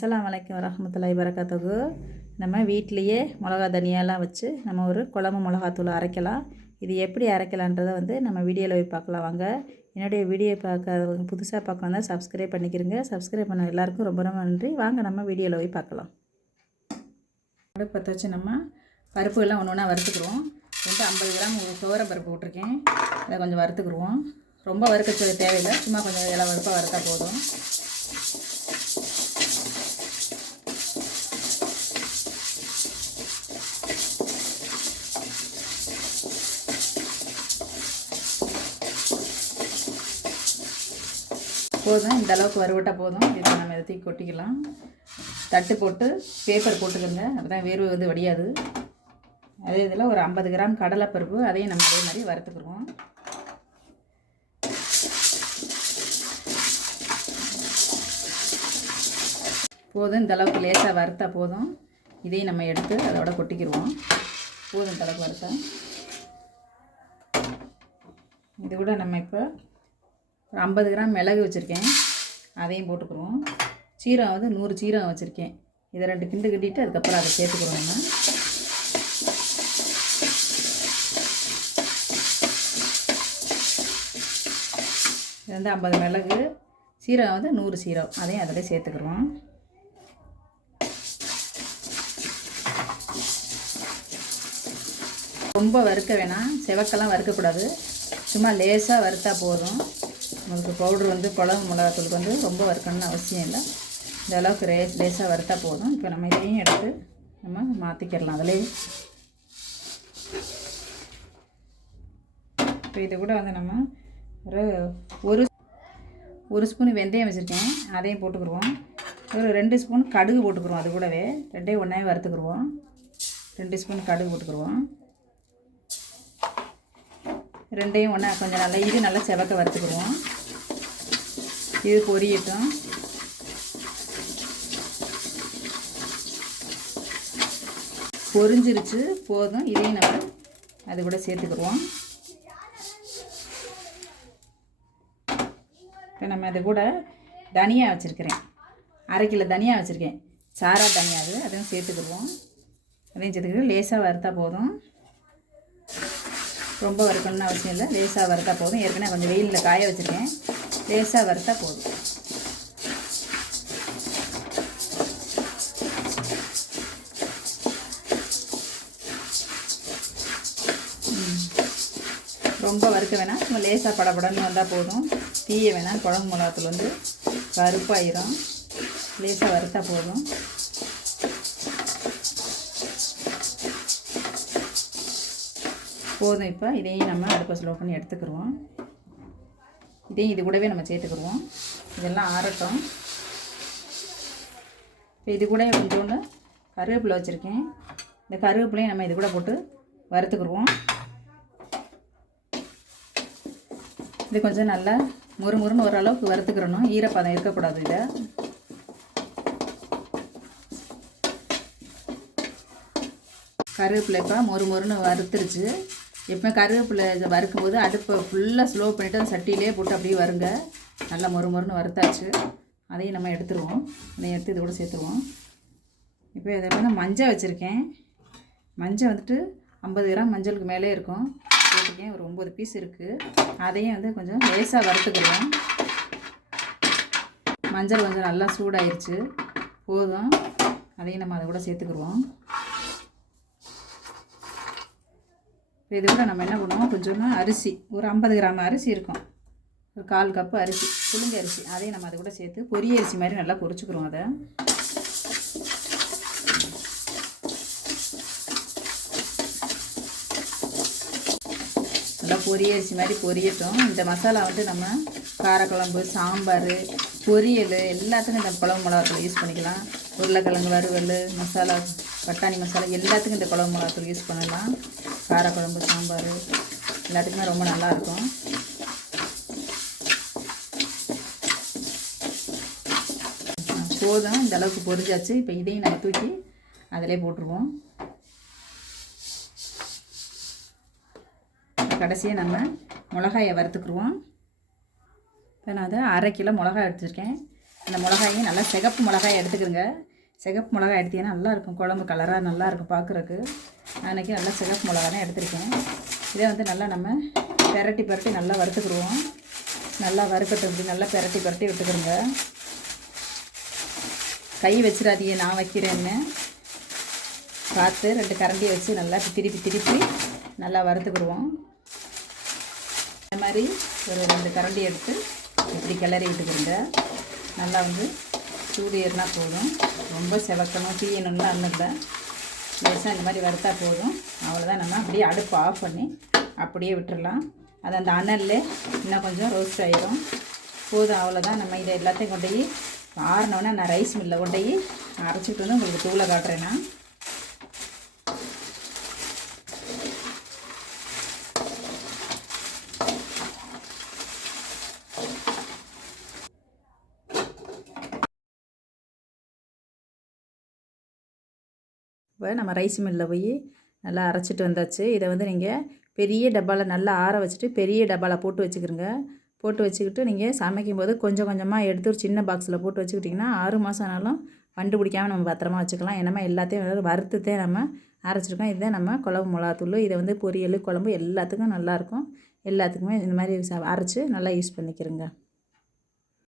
அஸ்ஸலாமு அலைக்கும் வரஹ்மத்துல்லாஹி வரகாத்துஹு. நம்ம வீட்டிலையே மிளகா தனியாலாம் வச்சு நம்ம ஒரு குழம்பு மிளகாத்தூள் அரைக்கலாம். இது எப்படி அரைக்கலான்றதை நம்ம வீடியோவில் போய் பார்க்கலாம் வாங்க. என்னுடைய வீடியோ பார்க்காதவங்க புதுசாக பார்க்கலாம் தான் சப்ஸ்கிரைப் பண்ணிக்கிறங்க. சப்ஸ்கிரைப் பண்ண எல்லாருக்கும் ரொம்ப ரொம்ப நன்றி. வாங்க நம்ம வீடியோவில் போய் பார்க்கலாம். அடுப்பு பற்ற வச்சு நம்ம பருப்புகள்லாம் ஒன்று ஒன்றா வறுத்துக்குருவோம். 50 கிராம் துவர பருப்பு விட்டுருக்கேன். அதை கொஞ்சம் வறுத்துக்குருவோம். ரொம்ப வறுக்க தேவையில்லை, சும்மா கொஞ்சம் இலை வறுப்பாக வறுத்தா போதும். போதும், இந்த அளவுக்கு வறுவட்டால் போதும். இதை நம்ம இதை தூக்கி கொட்டிக்கலாம். தட்டு போட்டு பேப்பர் போட்டுக்கோங்க, அப்போ தான் வேர்வை வடியாது. அதே இதில் ஒரு 50 கிராம் கடலைப்பருப்பு, அதையும் நம்ம அதே மாதிரி வறுத்துக்குருவோம். போதும், இந்த அளவுக்கு லேசாக வறுத்தா போதும். இதையும் நம்ம எடுத்து அதோட கொட்டிக்கிடுவோம். போதும் இந்த அளவுக்கு வறுத்தா. இது கூட நம்ம இப்போ ஒரு 50 கிராம் மிளகு வச்சுருக்கேன், அதையும் போட்டுக்குருவோம். சீரகம் 100 சீரகம் வச்சுருக்கேன். இதை 2 கிண்டு கிண்டிட்டு அதுக்கப்புறம் அதை சேர்த்துக்குறோம். நம்ம இது 50 மிளகு, சீரகம் 100 சீரகம், அதையும் அதில் சேர்த்துக்குறோம். ரொம்ப வறுக்க வேணாம், செவக்கெல்லாம் வறுக்கக்கூடாது. சும்மா லேசாக வறுத்தா போதும். உங்களுக்கு பவுட்ரு குழம்பு மிளகாத்தூளுக்கு ரொம்ப வறுக்கணும்னு அவசியம் இல்லை. இந்த அளவுக்கு லேசாக வறுத்தா போதும். இப்போ நம்ம இதையும் எடுத்து நம்ம மாற்றிக்கிடலாம் அதிலே. இப்போ இது கூட நம்ம ஒரு ஸ்பூன் வெந்தயம் வச்சுருக்கேன், அதையும் போட்டுக்குருவோம். ஒரு 2 ஸ்பூன் கடுகு போட்டுக்குருவோம். அது கூடவே ரெண்டையும் ஒன்றாவே வறுத்துக்குருவோம். 2 ஸ்பூன் கடுகு போட்டுக்குருவோம். ரெண்டையும் ஒன்றா கொஞ்சம் நல்லா இது நல்லா செவக்க வறுத்துக்குருவோம். இது பொரியட்டும். பொரிஞ்சிருச்சு, போதும். இதையும் நம்ம அது கூட சேர்த்துக்குருவோம். இப்போ நம்ம அது கூட தனியா வச்சுருக்கிறேன், 1/2 கிலோ தனியா வச்சுருக்கேன், சாரா தனியா, அதையும் சேர்த்துக்குருவோம். அதையும் சேர்த்துக்கிட்டு லேசாக வறுத்தா போதும். ரொம்ப வறுக்கணும்னு அவசியம் இல்லை, லேசாக வறுத்தா போதும். ஏற்கனவே கொஞ்சம் வெயிலில் காய வச்சுருக்கேன், லேசாக வறுத்தா போதும். ரொம்ப வறுக்க வேணாம், சும்மா லேசாக படப்படன்னு வந்தால் போதும். தீய வேணாம், குழம்பு மிளகாத்தூள் கருப்பாயிரும். லேசாக வறுத்தா போதும். போதும். இப்போ இதையும் நம்ம அடுப்பை ஸ்லோ பண்ணி எடுத்துக்கிடுவோம். இதையும் இது கூடவே நம்ம சேர்த்துக்கிடுவோம். இதெல்லாம் ஆறட்டும். இப்போ இது கூட கொஞ்சோண்டு கருவேப்பிலை வச்சுருக்கேன். இந்த கருவேப்பிலையும் நம்ம இது கூட போட்டு வறுத்துக்கிடுவோம். இது கொஞ்சம் நல்லா முறுமுறுன்னு ஓரளவுக்கு வறுத்துக்கிறணும், ஈரப்பதம் இருக்கக்கூடாது. இதை கருவேப்பிலை இப்போ மொறுன்னு வறுத்துருச்சு. எப்போ கருவேப்பிலை வறுக்கும்போது அடுப்பை ஃபுல்லாக ஸ்லோ பண்ணிவிட்டு அந்த சட்டியிலே போட்டு அப்படியே வருங்க. நல்லா மொறுன்னு வறுத்தாச்சு. அதையும் நம்ம எடுத்துருவோம். அதையும் எடுத்து இது கூட சேர்த்துருவோம். இப்போ இதை நான் மஞ்சள் வச்சுருக்கேன். மஞ்சள் 50 கிராம் மஞ்சளுக்கு மேலே இருக்கும், போட்டிருக்கேன். ஒரு 9 பீஸ் இருக்குது. அதையும் கொஞ்சம் லேசாக வறுத்துக்குறோம். மஞ்சள் கொஞ்சம் நல்லா சூடாயிருச்சு, போதும். அதையும் நம்ம அதை கூட சேர்த்துக்குருவோம். இது கூட நம்ம என்ன பண்ணுவோம், கொஞ்சமாக அரிசி, ஒரு 50 கிராம் அரிசி இருக்கும், ஒரு 1/4 கப்பு அரிசி, புழுங்க அரிசி, அதையும் நம்ம அதை கூட சேர்த்து பொரிய அரிசி மாதிரி நல்லா பொரிச்சுக்கிறோம். அதை நல்லா பொரிய அரிசி மாதிரி பொரியட்டும். இந்த மசாலா நம்ம காரக்குழம்பு, சாம்பார், பொரியல் எல்லாத்துக்கும் இந்த குழம்பு மிளகாத்தூள் யூஸ் பண்ணிக்கலாம். உருளைக்கிழங்கு வறுவல் மசாலா, பட்டாணி மசாலா எல்லாத்துக்கும் இந்த குழம்பு மிளகாத்தூள் யூஸ் பண்ணலாம். காரக்குழம்பு, சாம்பார் எல்லாத்துக்குமே ரொம்ப நல்லாயிருக்கும். போதும், இந்த அளவுக்கு பொரிஞ்சாச்சு. இப்போ இதையும் நம்ம தூக்கி அதிலே போட்டுருவோம். கடைசியாக நம்ம மிளகாயை வறுத்துக்குருவோம். இப்போ நான் அதை 1/2 கிலோ மிளகாய் எடுத்துருக்கேன், அந்த மிளகாயும் நல்லா சிகப்பு மிளகாய் எடுத்துக்கிறங்க. சிகப்பு மிளகாய் எடுத்தீங்கன்னா நல்லாயிருக்கும், குழம்பு கலராக நல்லாயிருக்கும் பார்க்குறக்கு. அன்றைக்கி நல்லா சிகப்பு மிளகா தான் எடுத்துருக்கேன். இதை வந்து நல்லா நம்ம பெரட்டி நல்லா வறுத்துக்கிடுவோம். நல்லா வறுக்கட்டும், இப்படி நல்லா பெரட்டி விட்டுக்கிறோங்க. கை வச்சிடாதீங்க, நான் வைக்கிறேன்னு பார்த்து 2 கரண்டியை வச்சு நல்லா திருப்பி நல்லா வறுத்துக்கிடுவோம். இந்த மாதிரி ஒரு 2 கரண்டி எடுத்து இப்படி கிளறி விட்டுக்கிறோங்க. நல்லா வந்து சூடு ஏறினா போதும், ரொம்ப செவக்கணும் தீயணும்லாம் ஒன்றும் இல்லை. லேசாக இந்த மாதிரி வறுத்தா போதும். அவ்வளோதான். நம்ம அப்படியே அடுப்பு ஆஃப் பண்ணி அப்படியே விட்டுடலாம். அது அந்த அனல்ல இன்னும் கொஞ்சம் ரோஸ்ட் ஆகிடும் போதும். அவ்வளோதான். நம்ம இதை எல்லாத்தையும் கொண்டு போய் ஆறினோன்னே நான் ரைஸ் மில்லில் கொண்டு போய் அரைச்சிட்டு வந்து உங்களுக்கு தூளை காட்டுறேன்னா. இப்போ நம்ம ரைஸ் மில்லில் போய் நல்லா அரைச்சிட்டு வந்தாச்சு. இதை வந்து நீங்கள் பெரிய டப்பாவில் நல்லா ஆற வச்சுட்டு பெரிய டப்பாவில் போட்டு வச்சுக்கிறங்க. போட்டு வச்சுக்கிட்டு நீங்கள் சமைக்கும் போது கொஞ்சம் கொஞ்சமாக எடுத்து ஒரு சின்ன பாக்ஸில் போட்டு வச்சுக்கிட்டிங்கன்னா 6 மாதம் ஆனாலும் வண்டு பிடிக்காமல் நம்ம பத்திரமா வச்சுக்கலாம். ஏன்னா எல்லாத்தையும் வறுத்துத்தே நம்ம அரைச்சிருக்கோம். இதுதான் நம்ம குழம்பு மிளகாத்தூள். இதை வந்து பொரியல், குழம்பு எல்லாத்துக்கும் நல்லாயிருக்கும். எல்லாத்துக்குமே இந்த மாதிரி அரைச்சி நல்லா யூஸ் பண்ணிக்கிறோங்க.